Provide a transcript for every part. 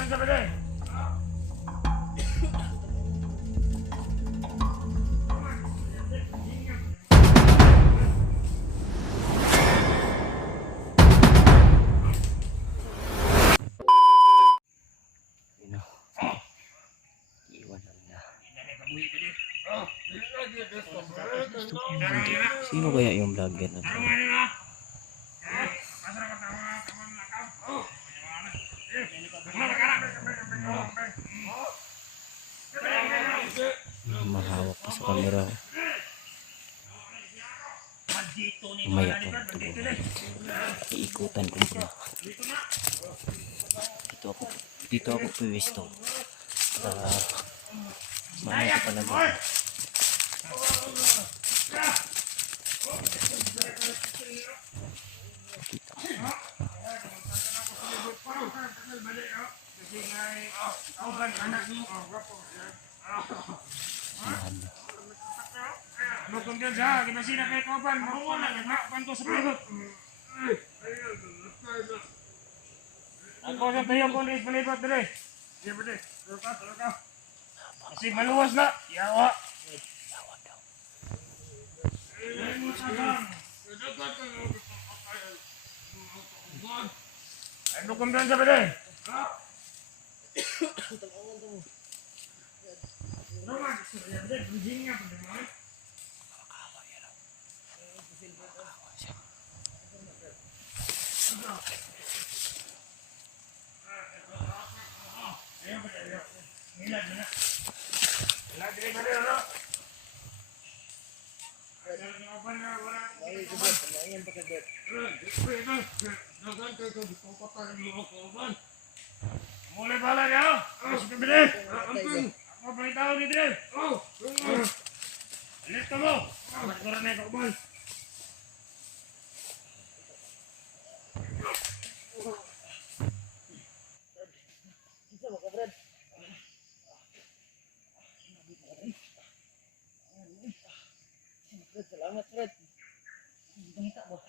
kumpiyansa ba din? Sino kaya yung vlogger na to? Mahawak pa sa camera. Umaya ko. Iikutan ko muna. Dito ako piwisto. Para mamaya ko talaga. Kumpiyansa, kinasina kay Kauban. Makukunan ko sa pilot. Ako sa tayo kung palibot dali. Sige ba di? Tulog ka. Kasi maluwas na. Yawa. Ano kumpiyansa ba di? Mulai bala ya. Masuk ke bidang. Apa beritahu ni dia? Lihat kamu. Koran naik Kauban. Selamat, Fred. Kita boh.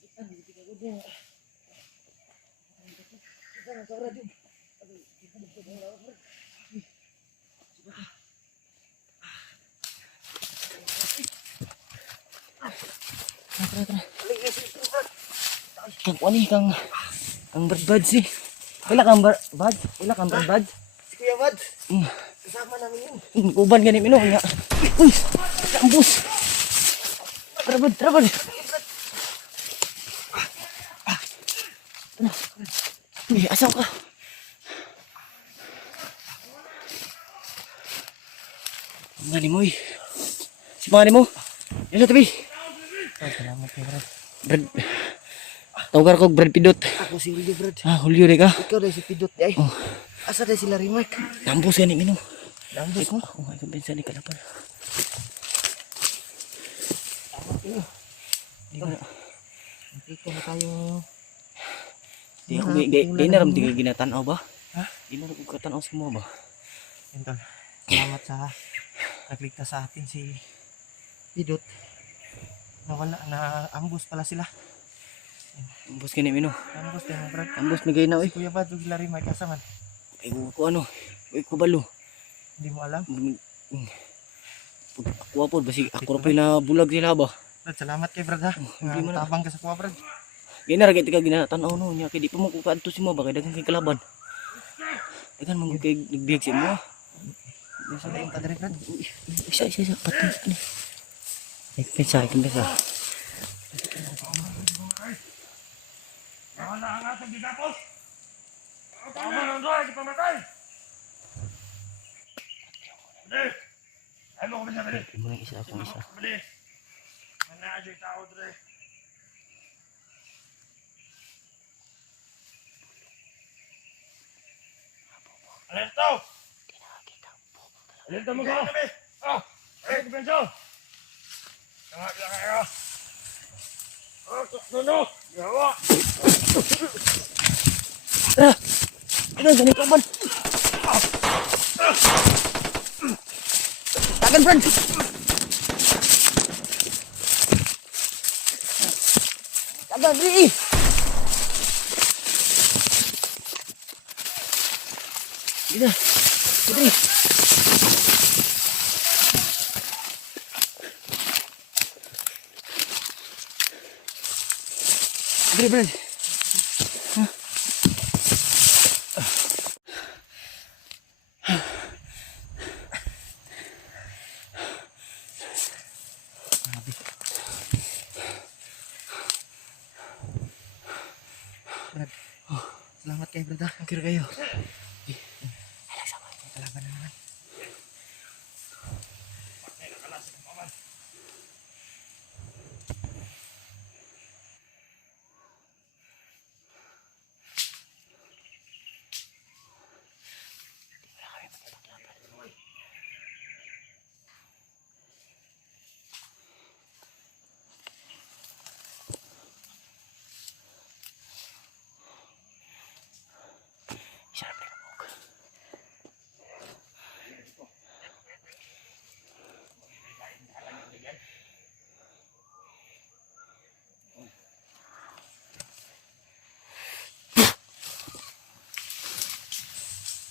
Kita di tiga gudang. Kita nak Fred. Aduh, kita bisa bola, Fred. Kang kuani kang berbad sih. Wala kang berbad. Wala kang berbad. Si Kuya Bad. Kasama namin yun. Kuban gani mino nya. Uy, ambus. Trabad. Uy, asam ka. Mani mo. Si mani mo. Yan sa tabi. Salamat, Fred. Brad. Tawag ko Brad Pidot. Ako si Julio, Fred. Julio de ka. Ikaw dahil si Pidot, ay. Oh. Asa dahil sila Rimac. Ambus gani mino. Lambos mo. Oh, ay kumpensa ni kalapan. Dito na tayo. Di ako di na ram tingin ginatanaw ba? Ha? Di na ram katanaw si mo ba? Ito. Salamat sa nagligtas sa atin si Pidot. Nawala na ambus pala sila. Ambus gani mino. Ambus din mo, Fred. Ambus migay na oy. Kuya Bad, sila Rimac kasaman. Ay ko ano? Ay ko balo. Hindi mo alam. Ako po basi ako ra na bulag sila ba? Fred, salamat kay Fred ha. Hindi mo na. Tabang ka sa kuha, Fred. Gina ra kay tika ginatanaw no nya kay di pa mo ko kadto si mo ba kay daghang kay kalaban. Daghang mo kay nagbihag si mo. Nasa tayong kadiri, Fred. Isa pati ni. Kumpensa. Wala ang atong gigapos. Tama lang doon, di pamatay. Bili. Ay mo kumpiyansa bili. Mo nang isa akong isa. Bili. Manadyo yung tao dre. Alerto! Alerto mo ko! Oh! Ay, kumpiyansa! Tanga lang kayo! Oh, no! Yawa! Ano gani ko ban? Tagan friend. Tagan ri. Gila. Putri. Putri, Brad. Grabe. Brad. Salamat kayo, Brad. Kira kayo. May kalaban na naman. Sarap na kabog.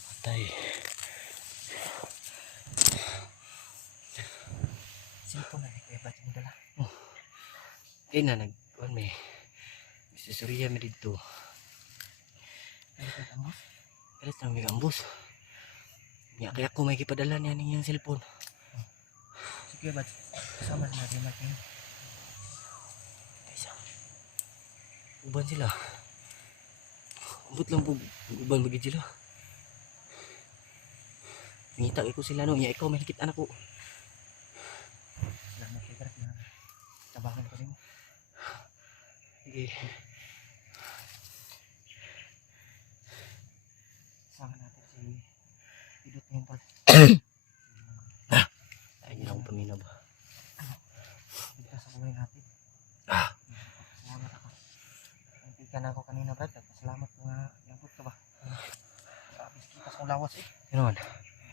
Patay. Cellphone na ni Kuya Bad yung dala. Kaya na nag-kuhan may. Susuriya may dito. Ano ka mo? Kalit na may gambos. Kaya ako may kipadala niya niyang cellphone. Si Kuya Bad, kasama na natin natin. Kaysa. Uban sila. Ambot lang po. Uban bagid sila. Ngita ko sila no. Ya ikaw may nakita na ko. Salamat kayo, Brad, na tabangan ko rin mo. Sige. Sama natin si Pidot ngayon, Paul. Ayun lang akong paminaw ba. Dito sa buhay natin. Salamat ako. Nagpika na ako kanina, Brad. Salamat mo nga nabot ka ba. Grabe sa kitas kong lawas eh. Ano man?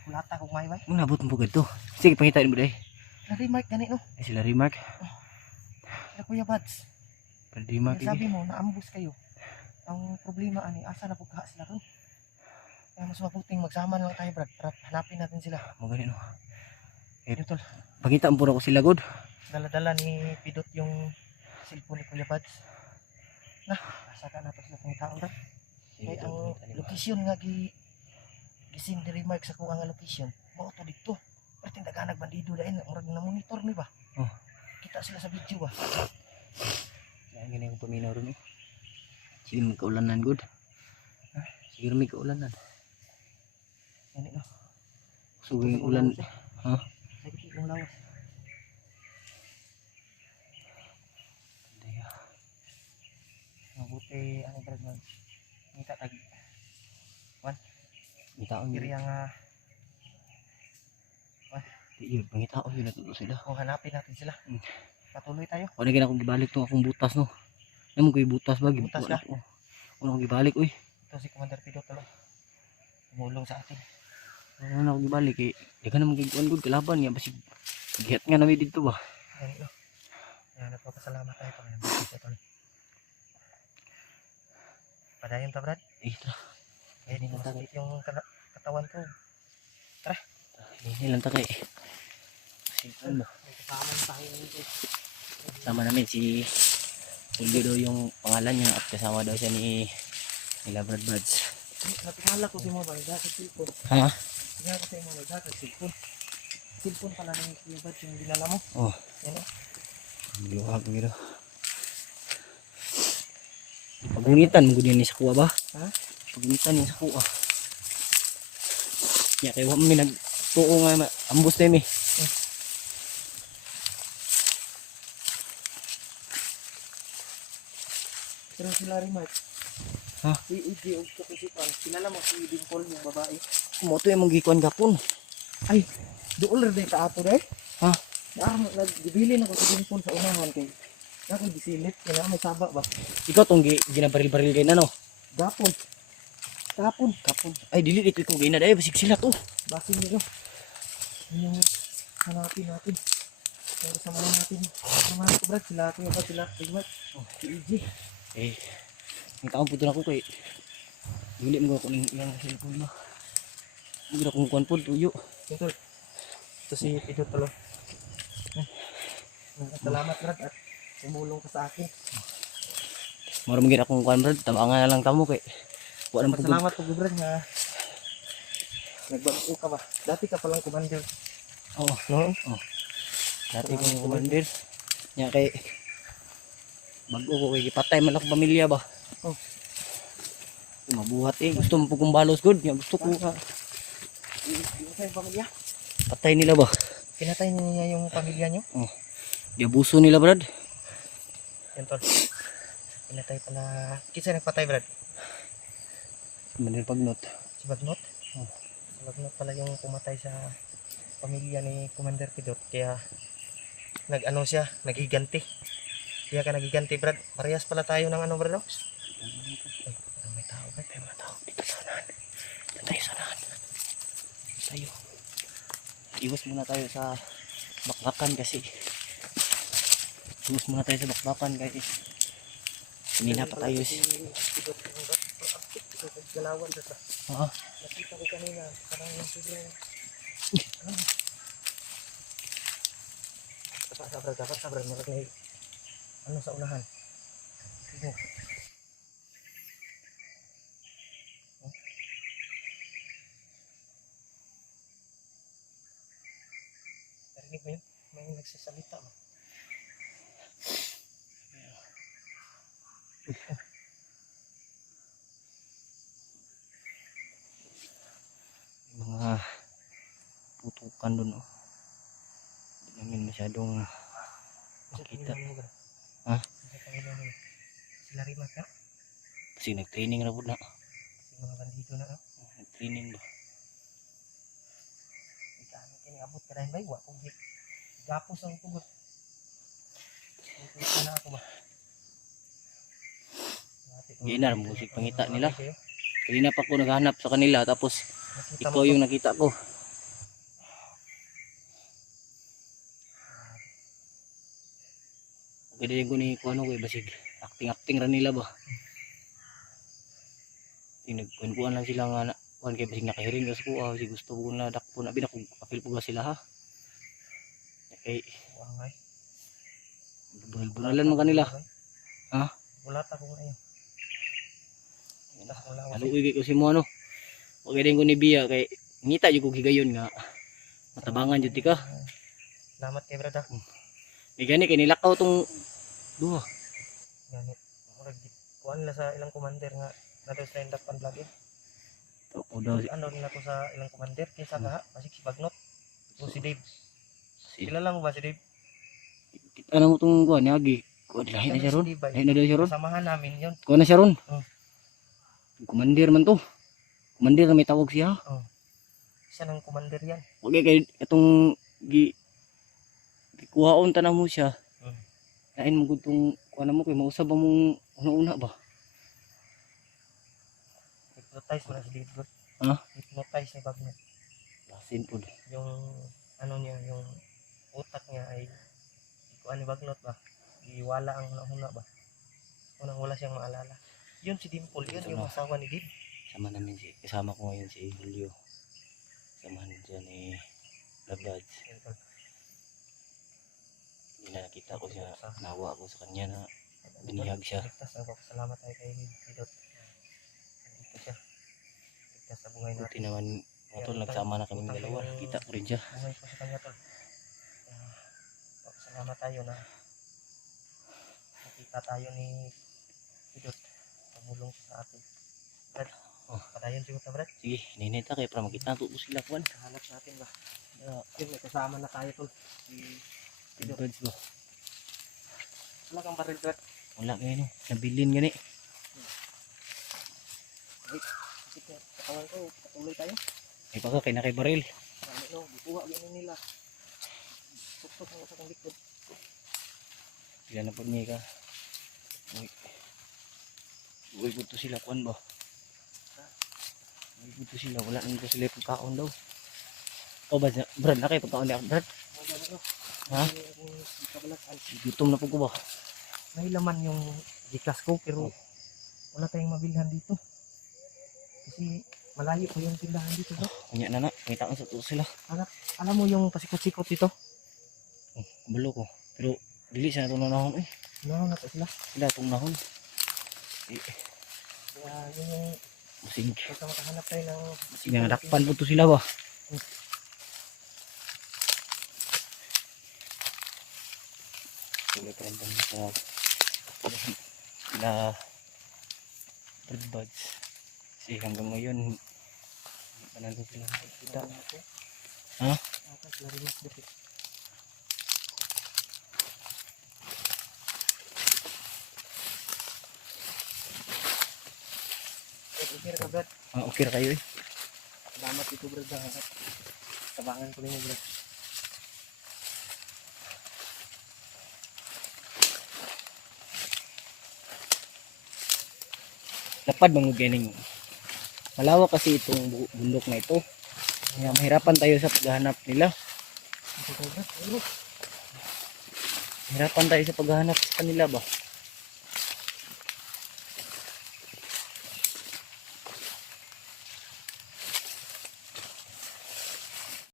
Kulata kong mayway. Ang nabot mo po to. Sige, pangitain mo dahil. Na-remark gani no. Ay sila remark. Kaya Kuya Bads. Pwede remark Sabi mo, naambus kayo. Ang problema ani, asa na pagkaha sila ron. Kaya mas mabuting magsama lang tayo, Brad. Para hanapin natin sila. Mo ganito. Yun tol. Pangitaan po na ko sila god. Dala-dala ni Pidot yung cellphone ni Kuya Bads. Nah, asa ka na to sila kung taon, Brad. Kaya ang location nga gising di remark sa kuha nga location. Mao to dito. Pero tindaganag bandido dahil murag na monitor ni ba? Oh. Kita sila sa video ba? Kaya ganyan akong paminaw rin. Sige may kaulanan god. Sige may kaulanan. Yan no. So yung ulan. Ha? Sakit yung lawas. Mabuti ano Brad man. Ngita tag Pangitaan yun. iriya nga Yun, pangitaan yun natuto sila. kung hanapin natin sila. Patuloy tayo. Ano ganyan akong gibalik itong akong butas no. Ano mo ko yung butas ba? Butas ka? Ano akong gibalik uy. Ito si Commander Pidot talo. Tumulong sa atin. Ano akong gibalik eh. Di ka naman kikuan good kalaban niya. Basi gihat nga namin dito ba. Yan no. Yan nagpapasalamat tayo pang ito. Padayon ta Brad. Tara. Eh di masakit yung katawan ko. Hindi lang takay. Simpan mo. May kasama yung tayo nito. Sama namin si Julio daw yung pangalan niya at kasama daw siya ni Brad Buds. Natingala ko si mo ba? Sa cellphone. Ha? Tingala ko sa mo ba? Sa cellphone. Cellphone pala ng Kuya Bad yung dinala mo. Oh. Yan o. Liwag mo gito. Pagunitan mo gudyan ni sa kuha ba? Ha? Pagunitan ni sa kuha. Ya kaya wala mo nagtuo nga ambos tayo eh. Pero sila rin Mark. Ha? Si EJ og kapisipan. Kilala mo si Dimple yung babae. Moto yung mong gikuan gapon. Ay, doon rin ka ato deh. Ha? Nagbibili na ko si Dimple sa unahan kay. Ako gisilit. Kaya may saba ba? Ikaw tong ginabaril-baril kayo na no? Gapon. Kapon. Kapon. Ay dili ito ikaw gina dahil basig sila to. Basin nyo. Yung hanapin natin. Pero samahan natin. Samahan ko Brad. Sila Kuya Bad. Sila Rigmat. Si EJ. Eh, ang taong puto na ko kay dili mo ko ning iyang cellphone mo. Gira kung kuan po tuyo. Yun tol. Ito si Pidot tol. Salamat Brad at tumulong ka sa akin. Mura mo gira kung kuan brad, tabangan na lang tamo kay. Wa nang pugod. Salamat po Brad nga nagbago ka ba? Dati ka palang commander. Oo. No? Dati kong commander. Nya kay bago ko kay patay man ako pamilya ba. Oh. Mabuhat eh. Gusto mo po kong balos good. Nya gusto ko Pinatay yung pamilya? patay nila ba. Pinatay niya yung pamilya niyo? Diabuso nila brad. Yan tol. Pinatay pala. Kinsa nagpatay Brad? Manil pagnot. Si Bagnot? Si Bagnot pala yung pumatay sa pamilya ni Commander Pidot. Kaya nag-ano siya, nagiganti. Kaya ka nagiganti Brad. Parehas pala tayo ng ano Brad? Ay, parang may tao Brad. May mga tao. Dito sanahan. Dito tayo sanahan. Tayo. Iwas muna tayo sa bakbakan kasi. Iwas muna tayo sa bakbakan kasi. Kanina pa tayo. Pidot yung Brad. Ito galawan Brad. Oo. Nakita ko kanina. Parang yung sobrang Sabar, may ano sa unahan. Sige. Narinig mo yun? May nagsasalita ba? Mga putukan doon oh. Hindi namin masyadong makita. Ha? Sila Rimat ka? Kasi nag-training na po na. Si mga bandido na ka? Nag-training ba? Ikaano abot ka rin ba? Wapong gapos ang pugot. Ito na ako ba? Ginar, musik pangita nila. Kanina pa ako naghanap sa kanila tapos ikaw yung nakita ko. Pagkadaling ko ni kuano ko basig acting ra nila ba. Nagkuan lang sila nga kuan kay basig nakahirin kasi ko si gusto ko na dakpo na binako apil po ba sila ha. Okay. Wangay. Bulan mo kanila. Ha? Bulat ako ngayon. Aluoy ko si mo ano. Pagkadaling ko ni Bia kay ngita jud ko gigayon nga matabangan jud ti ka. Salamat kay brada. May gani kay nilakaw tong duha. Ganit. Murag kuan la sa ilang commander nga nato stand up and vlog. O daw Ano rin ako sa ilang commander kaysa ka masik si Bagnot. O si Dave. si Kilala mo ba si Dave? ano mo tong kuan yagi. Kuan lahi na siya ron. Lahi na daw siya ron. Samahan namin yun. Kuan na siya ron. Oh. Commander man to. Commander na may tawag siya. Isa ng commander yan. Wag kay itong gikuhaon tanan mo siya. Lain mo gud tong kuan mo kay mausab mong una-una ba. Hypnotize mo na si Dave. Bro. Ha? Hypnotize ni Bagnot. Basin pud. Yung ano niya, yung utak niya ay kuan ni Bagnot ba? Iwala ang una ba? Unang wala siyang maalala. Yun si Dimple, yun yung asawa ni Dave. Sama namin si kasama ko ngayon si Julio. Samahan dyan ni Labads. Hindi na nakita ko siya, nawa ko sa kanya na binihag siya. Ligtas ako, salamat tayo kay Pidot. Dito siya. Ligtas sa buhay Buti natin. naman mga tol, nagsama na kami dalawa. Kita ko rin siya. Buhay ko sa kanya tol. Salamat tayo na nakita tayo ni Pidot. Tumulong siya sa atin. Brad, padayon siguro ta Brad. Sige, ninita kayo para makita to sila kuan. Hanap natin ba? Yun, may kasama na tayo tol. Si Labads ba? wala kang baril Brad. Wala ngayon no. Nabilin gani. Sige, katawan ko, patuloy tayo. Ay baka kay na kay baril. Marami no, bukuha ganun nila. Suksok mo sa kong likod. Sila na po niya ka. Uy, buto sila kuan ba? Uy, buto sila. Wala nang ko sila pagkaon daw. O ba, Brad, na kayo pagkaon niya, Brad? Ha? Gutom na po ko ba? May laman yung Gcash ko pero wala tayong mabilhan dito. Kasi Malayo po yung tindahan dito, Brad. Kanya na na, kita ko sa to sila. Alam mo yung pasikot-sikot dito? Kabalo ko. Pero dili siya na nahon eh. No, na po sila. Sila itong nahon. Eh, Kaya yun yung busing. basta makahanap tayo ng Sinangadakpan po to sila ba? Sila pa rin sa sila bird buds. Kasi hanggang ngayon hindi pa nandun sila kita. Ha? Atas, larimas dito. Okay ka, Brad. Okay ra kayo eh. Salamat dito, Brad. Tabangan ko ninyo, Brad. Lapad mga ganing. Malawak kasi itong bundok na ito. Kaya mahirapan tayo sa paghahanap nila. Okay, Brad. Mahirapan tayo sa paghahanap sa kanila ba?